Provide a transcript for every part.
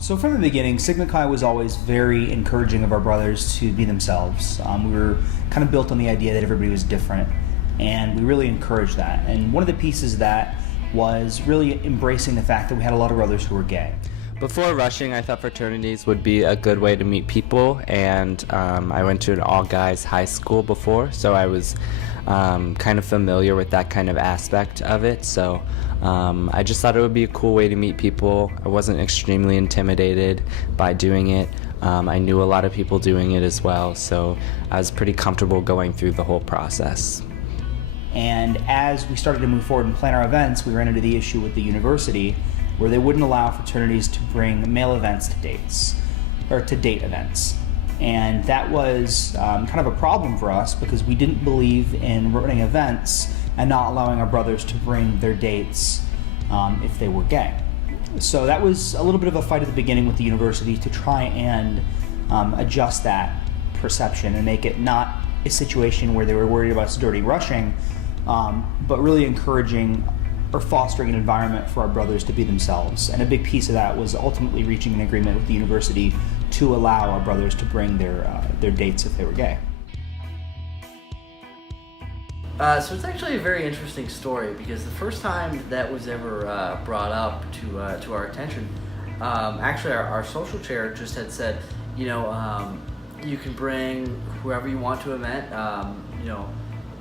So from the beginning, Sigma Chi was always very encouraging of our brothers to be themselves. We were kind of built on the idea that everybody was different, and we really encouraged that. And one of the pieces of that was really embracing the fact that we had a lot of brothers who were gay. Before rushing, I thought fraternities would be a good way to meet people, and I went to an all-guys high school before, so I was kind of familiar with that kind of aspect of it. So I just thought it would be a cool way to meet people. I wasn't extremely intimidated by doing it. I knew a lot of people doing it as well, so I was pretty comfortable going through the whole process. And as we started to move forward and plan our events, we ran into the issue with the university where they wouldn't allow fraternities to bring male events to dates, or to date events. And that was kind of a problem for us because we didn't believe in running events and not allowing our brothers to bring their dates if they were gay. So that was a little bit of a fight at the beginning with the university to try and adjust that perception and make it not a situation where they were worried about us dirty rushing, but really encouraging or fostering an environment for our brothers to be themselves. And a big piece of that was ultimately reaching an agreement with the university to allow our brothers to bring their dates if they were gay. So it's actually a very interesting story because the first time that was ever brought up to our attention, actually our social chair just had said, you can bring whoever you want to an event,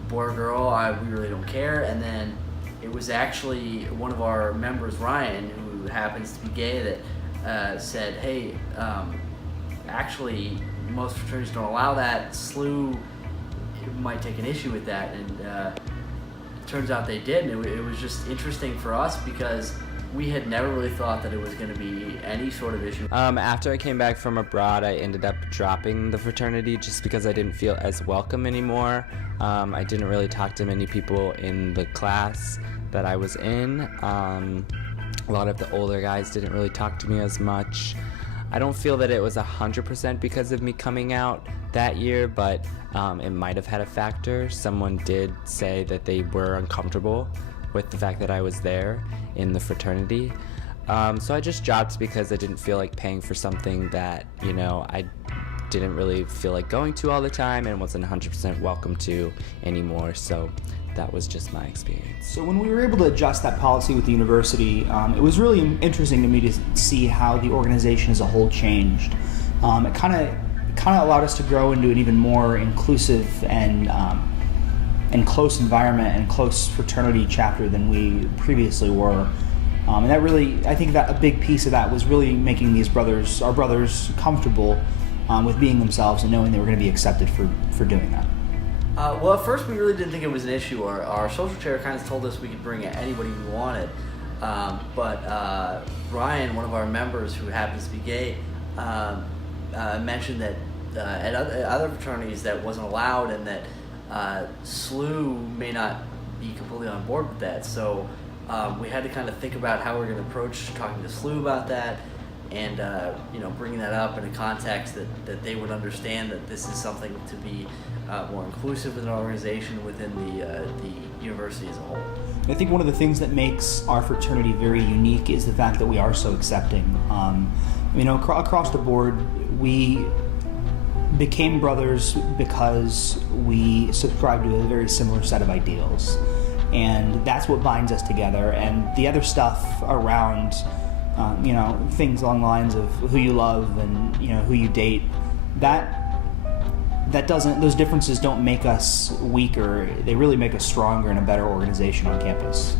boy or girl, we really don't care. And then it was actually one of our members, Ryan, who happens to be gay, that said, hey, actually most fraternities don't allow that. SLU might take an issue with that, and turns out they did. And it was just interesting for us because we had never really thought that it was going to be any sort of issue. After I came back from abroad, I ended up dropping the fraternity just because I didn't feel as welcome anymore. I didn't really talk to many people in the class that I was in. A lot of the older guys didn't really talk to me as much. I don't feel that it was 100% because of me coming out that year, but it might have had a factor. Someone did say that they were uncomfortable with the fact that I was there in the fraternity. So I just dropped because I didn't feel like paying for something that, I didn't really feel like going to all the time and wasn't 100% welcome to anymore. So that was just my experience. So when we were able to adjust that policy with the university, it was really interesting to me to see how the organization as a whole changed. It kind of allowed us to grow into an even more inclusive and close environment and close fraternity chapter than we previously were. And that really, I think that a big piece of that was really making our brothers comfortable with being themselves and knowing they were going to be accepted for doing that. Well, at first we really didn't think it was an issue. Our social chair kind of told us we could bring anybody we wanted. But Ryan, one of our members who happens to be gay, mentioned that at other fraternities that wasn't allowed, and that SLU may not be completely on board with that. So we had to kind of think about how we're going to approach talking to SLU about that, and bringing that up in a context that they would understand that this is something to be more inclusive in an organization within the university as a whole. I think one of the things that makes our fraternity very unique is the fact that we are so accepting. Across the board, we became brothers because we subscribe to a very similar set of ideals, and that's what binds us together. And the other stuff around, things along the lines of who you love and who you date, those differences don't make us weaker. They really make us stronger and a better organization on campus.